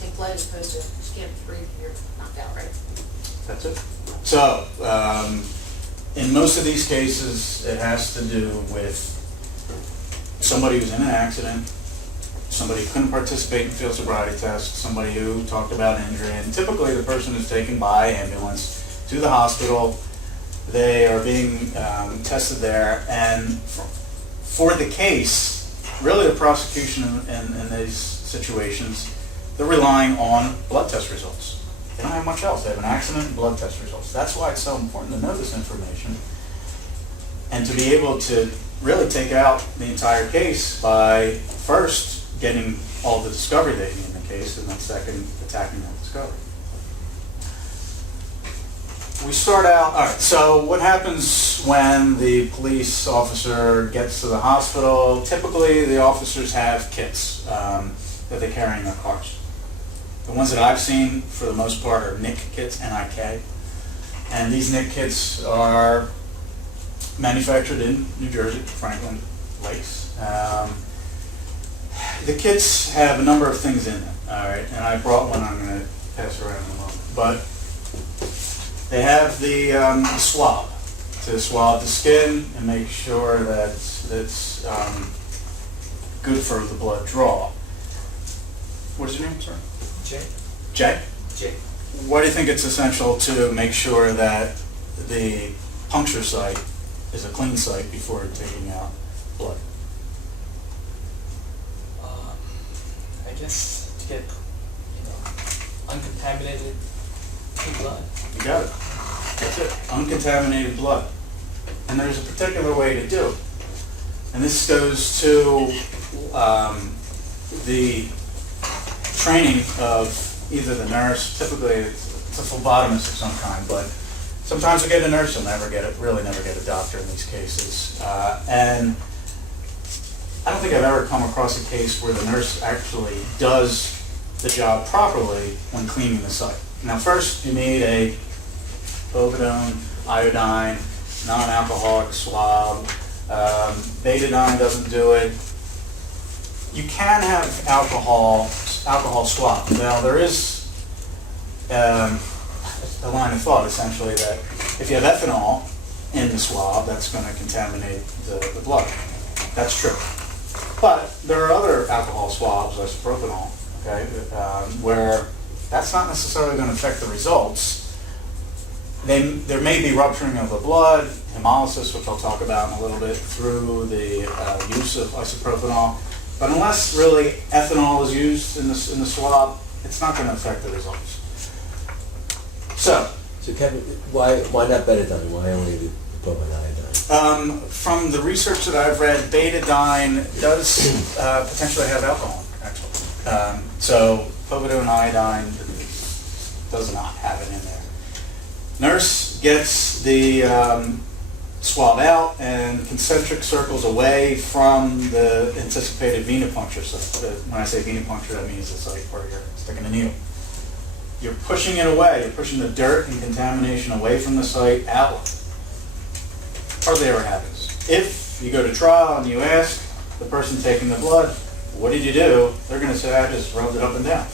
take blood as opposed to you can't breathe and you're knocked out, right? That's it. So, in most of these cases, it has to do with somebody who's in an accident, somebody who couldn't participate in field sobriety tests, somebody who talked about injury, and typically the person is taken by ambulance to the hospital. They are being tested there, and for the case, really the prosecution in these situations, they're relying on blood test results. They don't have much else. They have an accident and blood test results. That's why it's so important to know this information and to be able to really take out the entire case by first getting all the discovery they need in the case and then second attacking that discovery. We start out, all right, so what happens when the police officer gets to the hospital? Typically the officers have kits that they carry in their cars. The ones that I've seen, for the most part, are NIC kits, N-I-K. And these NIC kits are manufactured in New Jersey, Franklin Lakes. The kits have a number of things in them, all right? And I brought one I'm going to pass around in a moment. But they have the swab to swab the skin and make sure that it's good for the blood draw. What is your name, sir? Jay? Jay? Jay. Why do you think it's essential to make sure that the puncture site is a clean site before taking out blood? I guess to get, uncontaminated blood. You got it. That's it. Uncontaminated blood. And there's a particular way to do it. And this goes to the training of either the nurse, typically it's a phlebotomist of some kind, but sometimes we get a nurse, you'll never get a doctor in these cases. And I don't think I've ever come across a case where the nurse actually does the job properly when cleaning the site. Now first, you need a povidone, iodine, non-alcoholic swab. Betadine doesn't do it. You can have alcohol swab. Now there is a line of thought essentially that if you have ethanol in the swab, that's going to contaminate the blood. That's true. But there are other alcohol swabs, isopropyl, okay, where that's not necessarily going to affect the results. There may be rupturing of the blood, hemolysis, which I'll talk about in a little bit, through the use of isopropanol. But unless really ethanol is used in the swab, it's not going to affect the results. So Kevin, why not betadine? Why only the propylene iodine? From the research that I've read, betadine does potentially have alcohol, actually. So povidone iodine does not have it in there. Nurse gets the swab out and concentric circles away from the anticipated venipuncture site. When I say venipuncture, that means it's like where you're sticking a needle. You're pushing it away. You're pushing the dirt and contamination away from the site out. Hardly ever happens. If you go to trial and you ask the person taking the blood, what did you do? They're going to say, I just rubbed it up and down.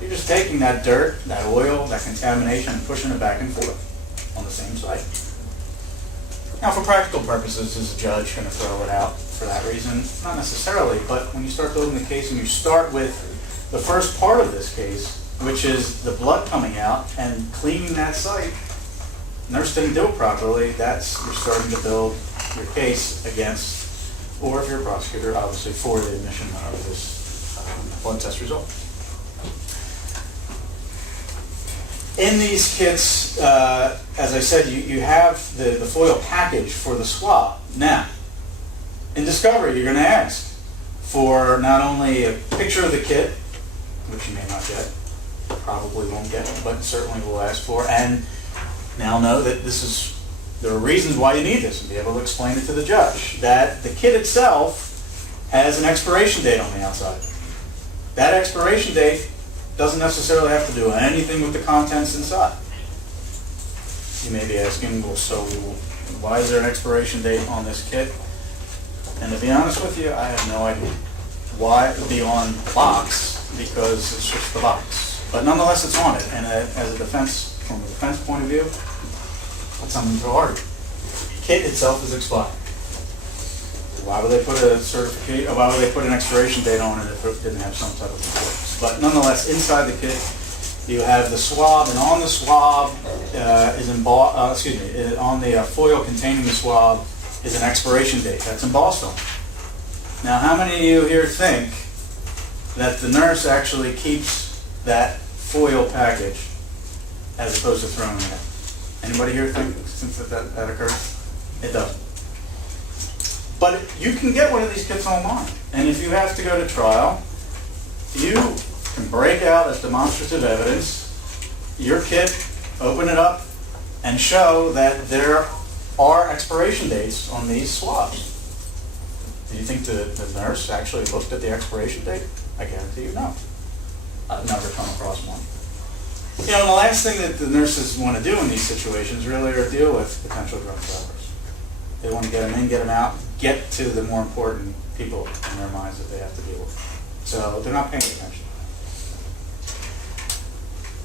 You're just taking that dirt, that oil, that contamination, and pushing it back and forth on the same site. Now, for practical purposes, is the judge going to throw it out for that reason? Not necessarily, but when you start building the case and you start with the first part of this case, which is the blood coming out and cleaning that site, nurse didn't do it properly, you're starting to build your case against, or if you're a prosecutor, obviously for the admission of this blood test result. In these kits, as I said, you have the foil package for the swab. Now, in discovery, you're going to ask for not only a picture of the kit, which you may not get, probably won't get, but certainly will ask for, and now know that there are reasons why you need this and be able to explain it to the judge, that the kit itself has an expiration date on the outside. That expiration date doesn't necessarily have to do anything with the contents inside. You may be asking, well, so why is there an expiration date on this kit? And to be honest with you, I have no idea why it would be on the box because it's just the box. But nonetheless, it's on it, and as a defense, from a defense point of view, that's something to argue. The kit itself is expired. Why would they put a certificate? Why would they put an expiration date on it if it didn't have some type of importance? But nonetheless, inside the kit, you have the swab, and on the swab is on the foil containing the swab is an expiration date that's embossed on it. Now, how many of you here think that the nurse actually keeps that foil package as opposed to throwing it in? Anybody here think that occurs? It doesn't. But you can get one of these kits online, and if you have to go to trial, you can break out as demonstrative evidence your kit, open it up, and show that there are expiration dates on these swabs. Do you think the nurse actually looked at the expiration date? I guarantee you no. I've never come across one. You know, and the last thing that the nurses want to do in these situations really are deal with potential drug sellers. They want to get them in, get them out, get to the more important people in their minds that they have to deal with. So they're not paying attention.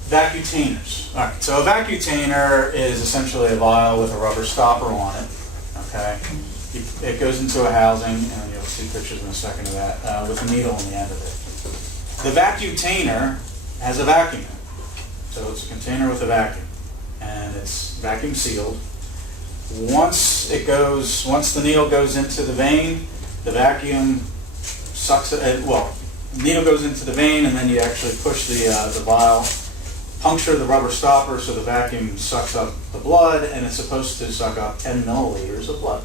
Vacutainers. All right, so a vacutainer is essentially a vial with a rubber stopper on it. Okay, it goes into a housing, and you'll see pictures in a second of that, with a needle on the end of it. The vacutainer has a vacuum in it. So it's a container with a vacuum, and it's vacuum sealed. Once the needle goes into the vein, the vacuum sucks it. The needle goes into the vein, and then you actually push the vial, puncture the rubber stopper, so the vacuum sucks up the blood, and it's supposed to suck up 10 milliliters of blood.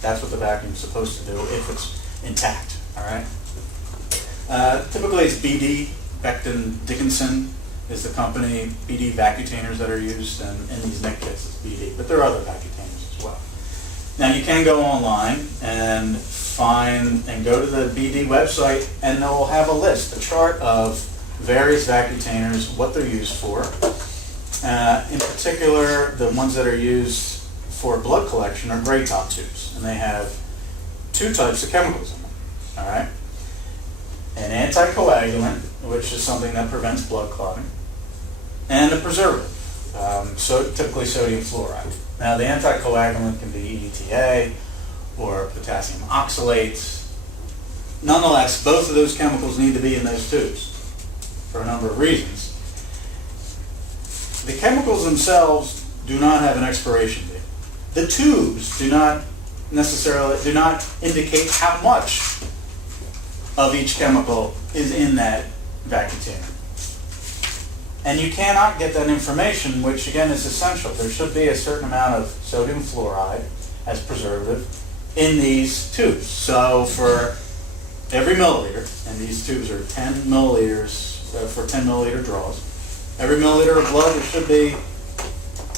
That's what the vacuum's supposed to do if it's intact. All right. Typically, it's BD, Becton Dickinson is the company. BD vacutainers that are used, and in these neck kits, it's BD, but there are other vacutainers as well. Now, you can go online and go to the BD website, and they'll have a list, a chart of various vacutainers, what they're used for. In particular, the ones that are used for blood collection are gray top tubes, and they have two types of chemicals in them. All right, an anticoagulant, which is something that prevents blood clotting, and a preservative, so typically sodium fluoride. Now, the anticoagulant can be EDTA or potassium oxalate. Nonetheless, both of those chemicals need to be in those tubes for a number of reasons. The chemicals themselves do not have an expiration date. The tubes do not indicate how much of each chemical is in that vacutainer. And you cannot get that information, which again is essential. There should be a certain amount of sodium fluoride as preservative in these tubes. So for every milliliter, and these tubes are 10 milliliters for 10 milliliter draws, every milliliter of blood, there should be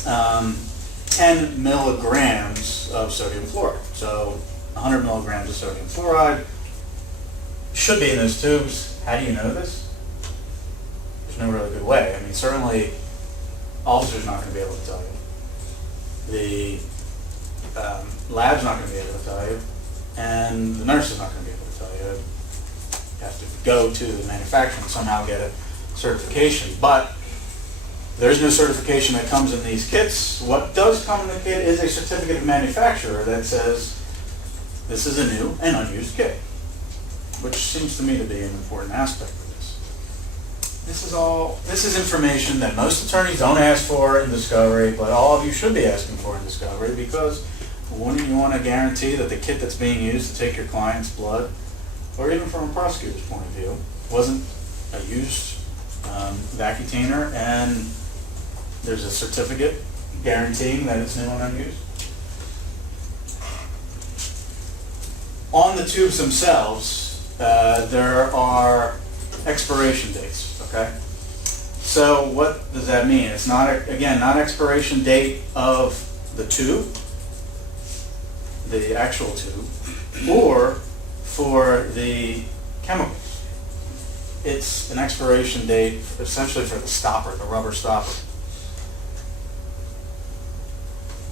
10 milligrams of sodium fluoride. So 100 milligrams of sodium fluoride should be in those tubes. How do you know this? There's no really good way. I mean, certainly, officer's not going to be able to tell you. The lab's not going to be able to tell you, and the nurse is not going to be able to tell you. You have to go to the manufacturer and somehow get a certification. But there's no certification that comes in these kits. What does come in the kit is a certificate of manufacturer that says this is a new and unused kit, which seems to me to be an important aspect of this. This is information that most attorneys don't ask for in discovery, but all of you should be asking for in discovery, because wouldn't you want to guarantee that the kit that's being used to take your client's blood, or even from a prosecutor's point of view, wasn't a used vacutainer, and there's a certificate guaranteeing that it's new and unused? On the tubes themselves, there are expiration dates, okay? So what does that mean? It's not, not expiration date of the tube, the actual tube, or for the chemicals. It's an expiration date essentially for the stopper, the rubber stopper.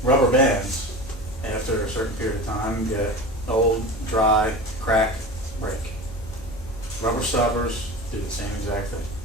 Rubber bands, after a certain period of time, get old, dry, crack, break. Rubber stoppers do the same exact thing.